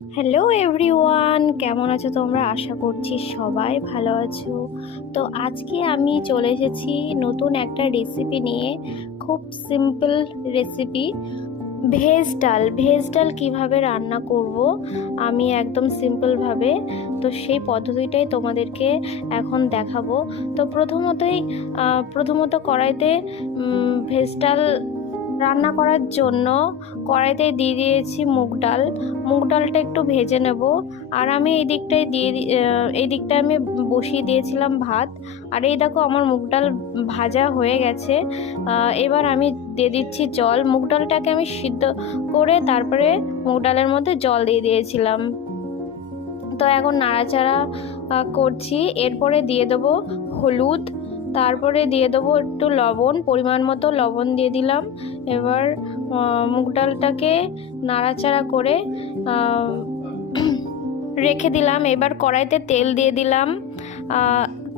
Hello everyone, কেমন আছো তোমরা? আশা করছি সবাই ভালো আছো। তো আজকে আমি চলে এসেছি নতুন একটা রেসিপি নিয়ে। খুব সিম্পল রেসিপি, ভেজ ডাল কিভাবে রান্না করব আমি একদম সিম্পলভাবে। তো সেই পদ্ধতিটাই তোমাদেরকে এখন দেখাবো। তো প্রথমত কড়াইতে ভেজ ডাল রান্না করার জন্য কড়াইতে দিয়ে দিয়েছি মুগ ডালটা একটু ভেজে নেব। আর আমি এই দিকটায় আমি বসিয়ে দিয়েছিলাম ভাত। আর এই দেখো আমার মুগ ডাল ভাজা হয়ে গেছে। এবার আমি দিয়ে দিচ্ছি জল। মুগ ডালটাকে আমি সিদ্ধ করে তারপরে মুগ ডালের মধ্যে জল দিয়ে দিয়েছিলাম। তো এখন নাড়াচাড়া করছি। এরপরে দিয়ে দেবো হলুদ, তারপরে দিয়ে দেবো একটু লবণ, পরিমাণ মতো লবণ দিয়ে দিলাম। এবার মুগ ডালটাকে নাড়াচাড়া করে রেখে দিলাম। এবার কড়াইতে তেল দিয়ে দিলাম।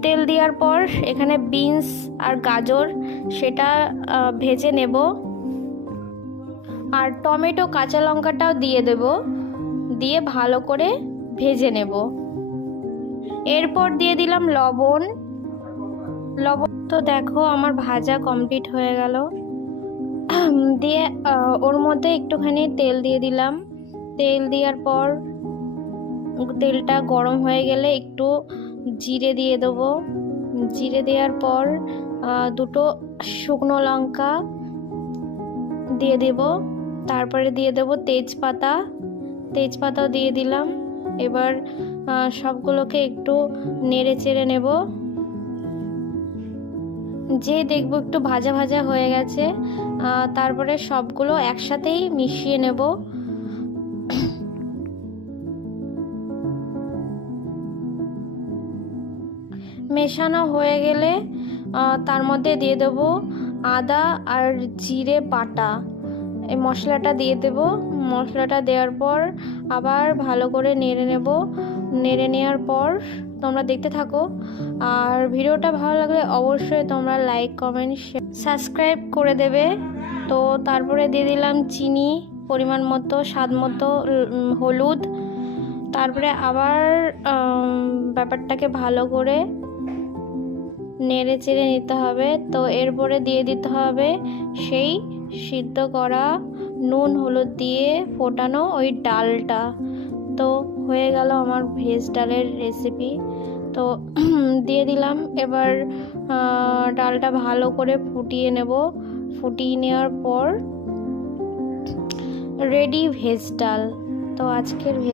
তেল দেওয়ার পর এখানে বিনস আর গাজর সেটা ভেজে নেব। আর টমেটো কাঁচা লঙ্কাটাও দিয়ে দেব, দিয়ে ভালো করে ভেজে নেব। এরপর দিয়ে দিলাম লবণ। তো দেখো আমার ভাজা কমপ্লিট হয়ে গেল। দিয়ে ওর মধ্যে একটুখানি তেল দিয়ে দিলাম। তেল দেওয়ার পর তেলটা গরম হয়ে গেলে একটু জিরে দিয়ে দেবো। জিরে দেওয়ার পর দুটো শুকনো লঙ্কা দিয়ে দেব। তারপরে দিয়ে দেব তেজপাতাও দিয়ে দিলাম। এবার সবগুলোকে একটু নেড়ে চেড়ে নেব। যে দেখবো একটু ভাজা ভাজা হয়ে গেছে, তারপরে সবগুলো একসাথেই মিশিয়ে নেব। মেশানো হয়ে গেলে তার মধ্যে দিয়ে দেব আদা আর জিরে বাটা। এই মশলাটা দিয়ে দেব। মশলাটা দেওয়ার পর আবার ভালো করে নেড়ে নেব। নেড়ে নেওয়ার পর তোমরা দেখতে থাকো। আর ভিডিওটা ভালো লাগলে অবশ্যই তোমরা লাইক, কমেন্ট, সাবস্ক্রাইব করে দেবে। তো তারপরে দিয়ে দিলাম চিনি পরিমাণ মতো, স্বাদ মতো হলুদ। তারপরে আবার ব্যাপারটাকে ভালো করে নেড়ে চেড়ে নিতে হবে। তো এরপরে দিয়ে দিতে হবে সেই সিদ্ধ করা নুন হলুদ দিয়ে ফোটানো ওই ডালটা। তো হয়ে গেল আমার ভেজ ডালের রেসিপি। তো দিয়ে দিলাম। এবার ডালটা ভালো করে ফুটিয়ে নেব। ফুটিয়ে নেওয়ার পর রেডি ভেজ ডাল। তো আজকের